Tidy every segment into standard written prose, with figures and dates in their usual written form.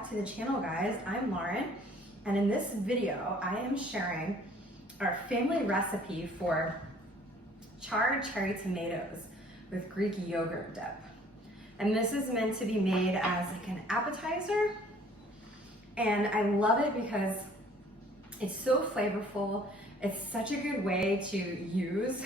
back to the channel, guys. I'm Lauren, and in this video I am sharing our family recipe for charred cherry tomatoes with Greek yogurt dip. And this is meant to be made as like an appetizer, and I love it because it's so flavorful. It's such a good way to use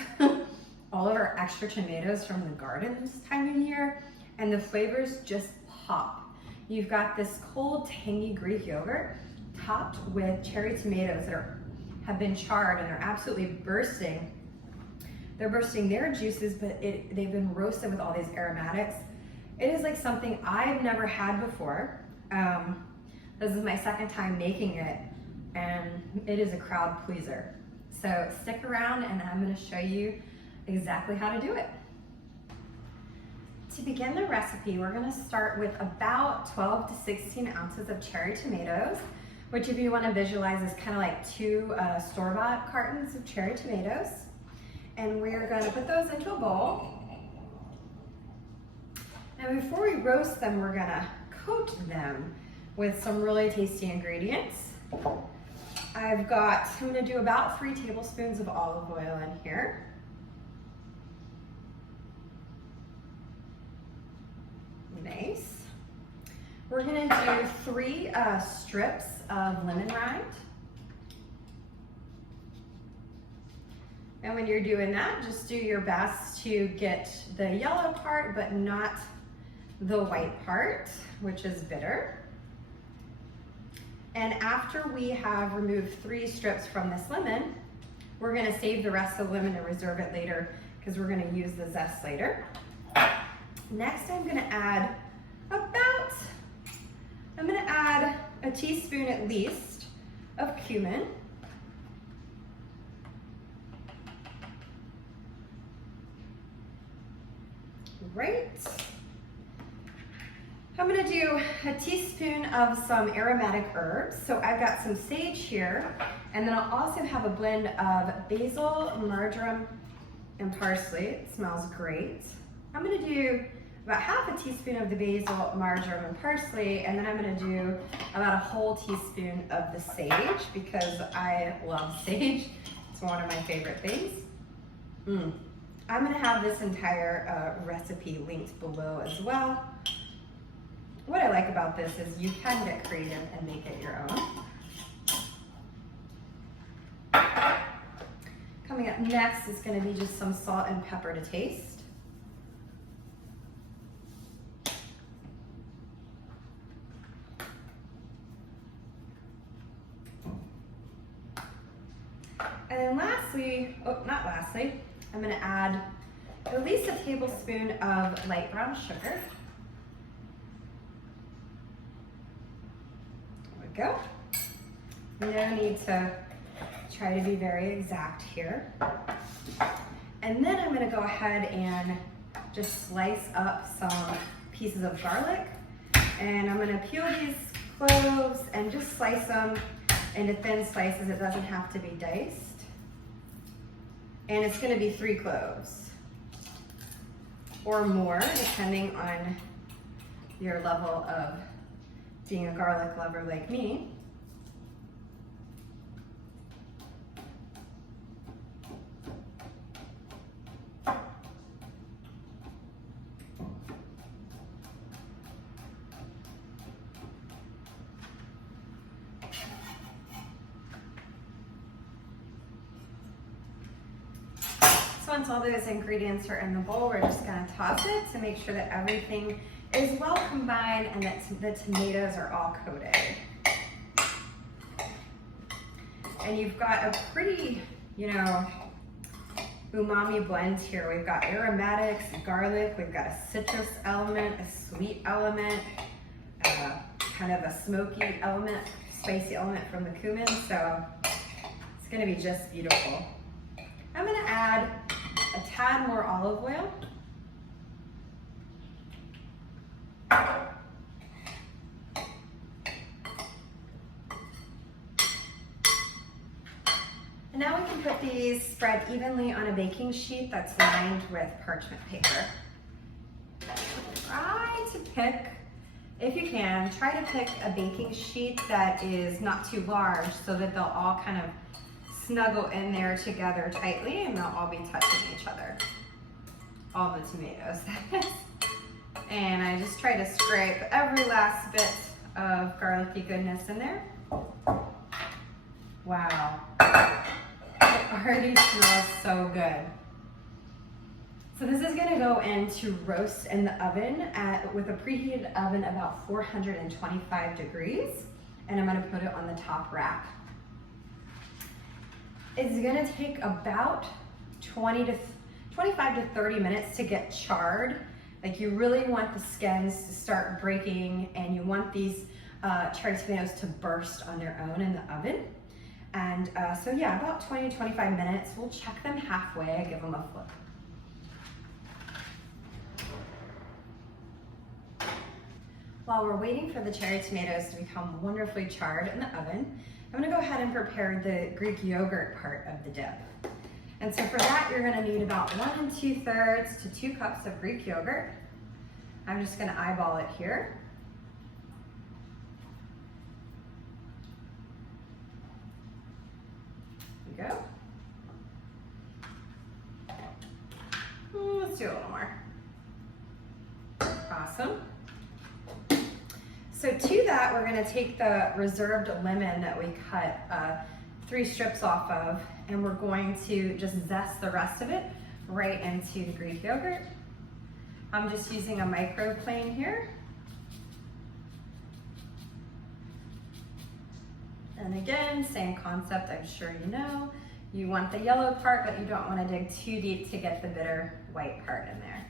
all of our extra tomatoes from the garden this time of year, and the flavors just pop. You've got this cold, tangy Greek yogurt topped with cherry tomatoes that have been charred, and they're absolutely bursting. They're bursting their juices, but they've been roasted with all these aromatics. It is like something I've never had before. This is my second time making it, and it is a crowd pleaser. So stick around and I'm gonna show you exactly how to do it. To begin the recipe, we're gonna start with about 12 to 16 ounces of cherry tomatoes, which if you wanna visualize is kind of like two store-bought cartons of cherry tomatoes. And we're gonna put those into a bowl. And before we roast them, we're gonna coat them with some really tasty ingredients. I'm gonna do about 3 tablespoons of olive oil in here. Nice. We're gonna do 3 strips of lemon rind. And when you're doing that, just do your best to get the yellow part, but not the white part, which is bitter. And after we have removed 3 strips from this lemon, we're gonna save the rest of the lemon and reserve it later because we're gonna use the zest later. Next, I'm gonna add a teaspoon at least of cumin. Right. I'm gonna do a teaspoon of some aromatic herbs. So I've got some sage here, and then I'll also have a blend of basil, marjoram, and parsley. It smells great. I'm gonna do about half a teaspoon of the basil, marjoram, and parsley, and then I'm gonna do about a whole teaspoon of the sage because I love sage. It's one of my favorite things. I'm gonna have this entire recipe linked below as well. What I like about this is you can get creative and make it your own. Coming up next is gonna be just some salt and pepper to taste. And then lastly, I'm gonna add at least a tablespoon of light brown sugar. There we go. No need to try to be very exact here. And then I'm gonna go ahead and just slice up some pieces of garlic. And I'm gonna peel these cloves and just slice them into thin slices. It doesn't have to be diced. And it's gonna be 3 cloves or more, depending on your level of being a garlic lover like me. So once all those ingredients are in the bowl, we're just gonna toss it to make sure that everything is well combined and that the tomatoes are all coated. And you've got a pretty, umami blend here. We've got aromatics, garlic, we've got a citrus element, a sweet element, kind of a smoky element, spicy element from the cumin. So it's gonna be just beautiful. I'm gonna add a tad more olive oil. And now we can put these spread evenly on a baking sheet that's lined with parchment paper. Try to pick if you can, try to pick a baking sheet that is not too large so that they'll all kind of snuggle in there together tightly and they'll all be touching each other. All the tomatoes, that is. And I just try to scrape every last bit of garlicky goodness in there. Wow, it already smells so good. So this is gonna go into roast in the oven with a preheated oven about 425 degrees, and I'm gonna put it on the top rack. It's gonna take about 25 to 30 minutes to get charred. Like, you really want the skins to start breaking, and you want these cherry tomatoes to burst on their own in the oven. And so yeah, about 20 to 25 minutes. We'll check them halfway, give them a flip. While we're waiting for the cherry tomatoes to become wonderfully charred in the oven, I'm gonna go ahead and prepare the Greek yogurt part of the dip. And so for that, you're gonna need about 1 2/3 to 2 cups of Greek yogurt. I'm just gonna eyeball it here. There we go. Let's do a little more. Awesome. So to that, we're gonna take the reserved lemon that we cut 3 strips off of, and we're going to just zest the rest of it right into the Greek yogurt. I'm just using a microplane here. And again, same concept, I'm sure you know. You want the yellow part, but you don't want to dig too deep to get the bitter white part in there.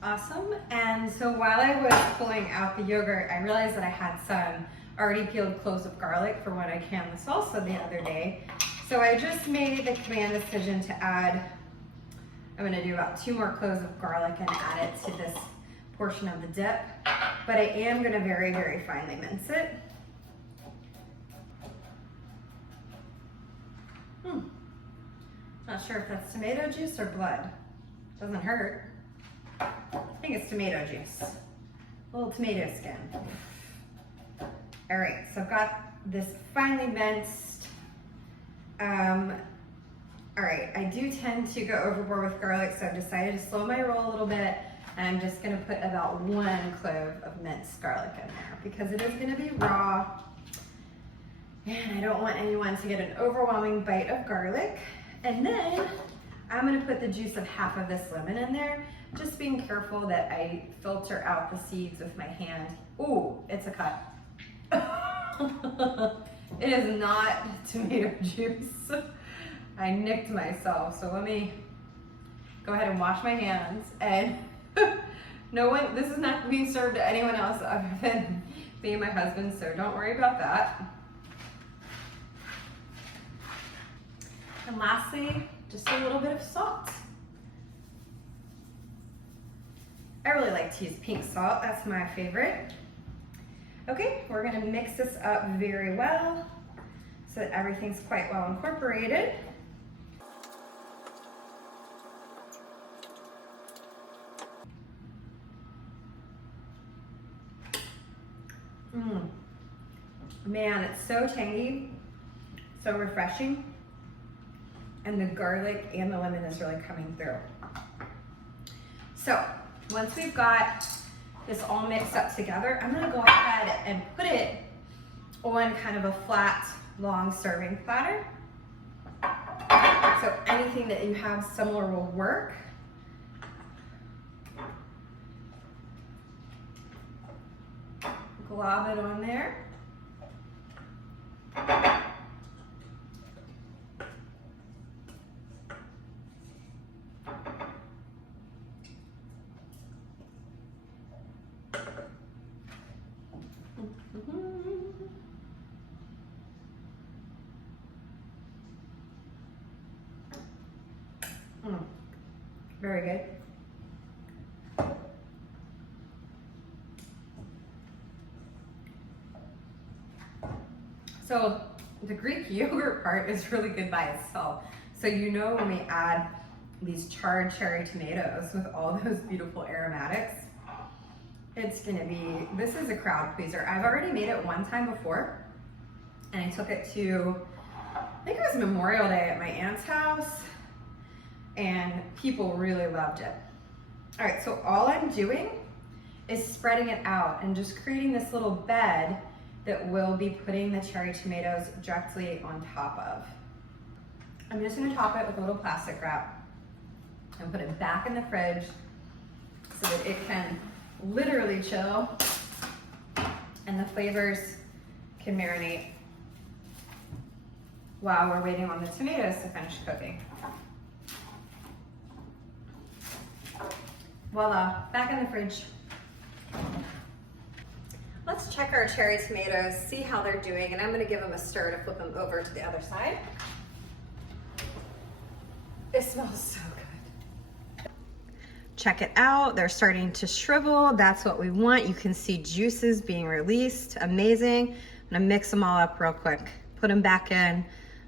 Awesome, and so while I was pulling out the yogurt, I realized that I had some already peeled cloves of garlic for when I canned the salsa the other day. So I just made the command decision to add, I'm gonna do about 2 more cloves of garlic and add it to this portion of the dip, but I am gonna very, very finely mince it. Not sure if that's tomato juice or blood. Doesn't hurt. I think it's tomato juice. A little tomato skin. All right, so I've got this finely minced. All right, I do tend to go overboard with garlic, so I've decided to slow my roll a little bit, and I'm just gonna put about 1 clove of minced garlic in there because it is gonna be raw, and I don't want anyone to get an overwhelming bite of garlic. And then I'm gonna put the juice of half of this lemon in there, just being careful that I filter out the seeds with my hand. Ooh, it's a cut. It is not tomato juice. I nicked myself, so let me go ahead and wash my hands. And no one, this is not being served to anyone else other than me and my husband, so don't worry about that. And lastly, just a little bit of salt. I really like to use pink salt, that's my favorite. Okay, we're gonna mix this up very well so that everything's quite well incorporated. Man, it's so tangy, so refreshing. And the garlic and the lemon is really coming through. So once we've got this all mixed up together, I'm gonna go ahead and put it on kind of a flat, long serving platter. So anything that you have similar will work. Glob it on there. Very good. So the Greek yogurt part is really good by itself. So you know when we add these charred cherry tomatoes with all those beautiful aromatics. It's gonna be, this is a crowd pleaser. I've already made it one time before, and I took it to, I think it was Memorial Day at my aunt's house, and people really loved it. All right, so all I'm doing is spreading it out and just creating this little bed that we'll be putting the cherry tomatoes directly on top of. I'm just gonna top it with a little plastic wrap and put it back in the fridge so that it can literally chill and the flavors can marinate while we're waiting on the tomatoes to finish cooking. Voila, back in the fridge. Let's check our cherry tomatoes, see how they're doing, and I'm gonna give them a stir to flip them over to the other side. It smells so good. Check it out, they're starting to shrivel. That's what we want. You can see juices being released, amazing. I'm gonna mix them all up real quick. Put them back in,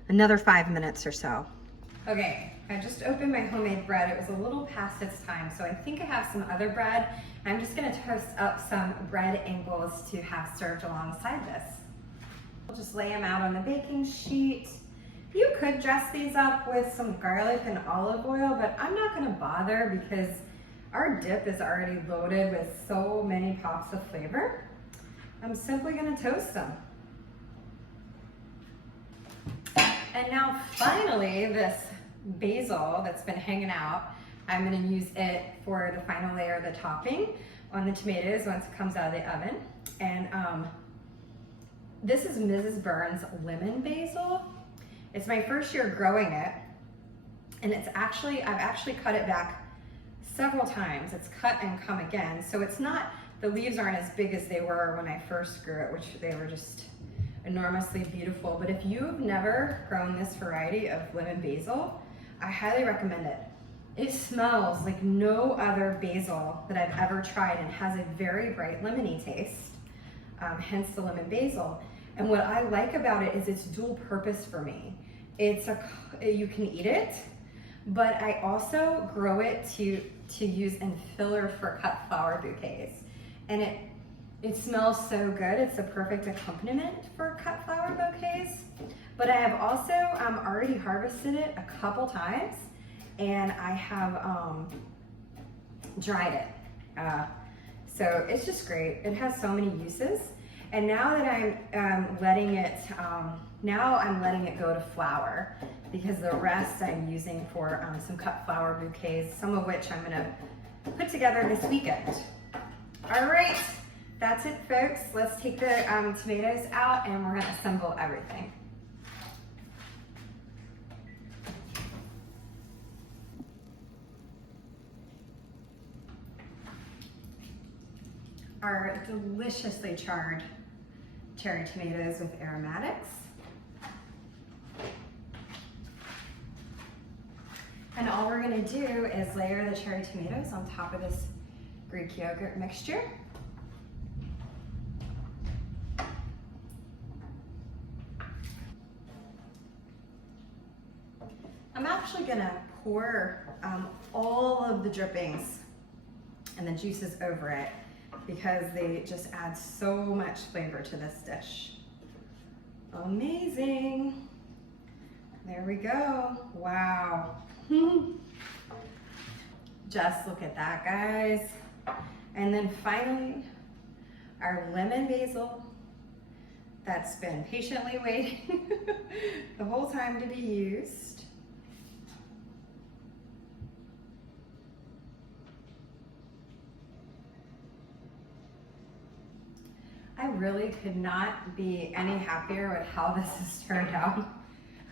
another 5 minutes or so. Okay, I just opened my homemade bread. It was a little past its time, so I think I have some other bread. I'm just gonna toast up some bread angles to have served alongside this. We'll just lay them out on the baking sheet. You could dress these up with some garlic and olive oil, but I'm not gonna bother because our dip is already loaded with so many pops of flavor. I'm simply gonna toast them. And now finally, this basil that's been hanging out, I'm gonna use it for the final layer of the topping on the tomatoes once it comes out of the oven. And this is Mrs. Burns' lemon basil. It's my first year growing it, and I've actually cut it back several times. It's cut and come again, so it's not, the leaves aren't as big as they were when I first grew it, which they were just enormously beautiful. But if you've never grown this variety of lemon basil, I highly recommend it. It smells like no other basil that I've ever tried and has a very bright lemony taste, hence the lemon basil. And what I like about it is it's dual purpose for me. You can eat it, but I also grow it to use in filler for cut flower bouquets. And it smells so good. It's a perfect accompaniment for cut flower bouquets. But I have also already harvested it a couple times, and I have dried it. So it's just great. It has so many uses. And now that I'm letting it go to flower, because the rest I'm using for some cut flower bouquets, some of which I'm gonna put together this weekend. All right, that's it, folks. Let's take the tomatoes out and we're gonna assemble everything. Our deliciously charred cherry tomatoes with aromatics. And all we're gonna do is layer the cherry tomatoes on top of this Greek yogurt mixture. I'm actually gonna pour all of the drippings and the juices over it because they just add so much flavor to this dish. Amazing. There we go. Wow. Just look at that, guys. And then finally, our lemon basil that's been patiently waiting the whole time to be used. I really could not be any happier with how this has turned out.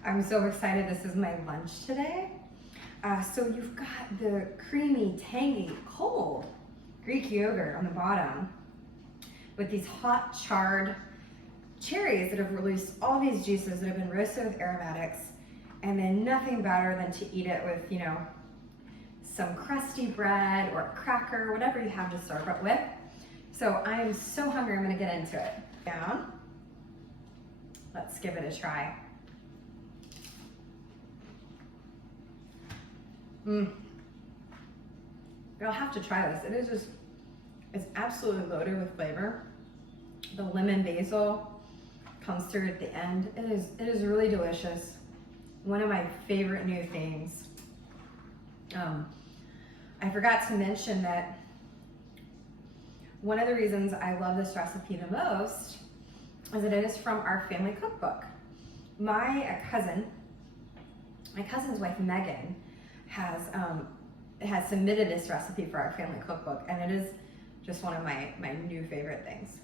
I'm so excited. This is my lunch today. So you've got the creamy, tangy, cold Greek yogurt on the bottom with these hot charred cherries that have released all these juices that have been roasted with aromatics, and then nothing better than to eat it with, you know, some crusty bread or a cracker, whatever you have to serve it with. So I am so hungry, I'm gonna get into it. Down. Let's give it a try. You'll have to try this. It is just, it's absolutely loaded with flavor. The lemon basil comes through at the end. It is really delicious. One of my favorite new things. I forgot to mention that one of the reasons I love this recipe the most is that it is from our family cookbook. My cousin's wife Megan has submitted this recipe for our family cookbook, and it is just one of my new favorite things.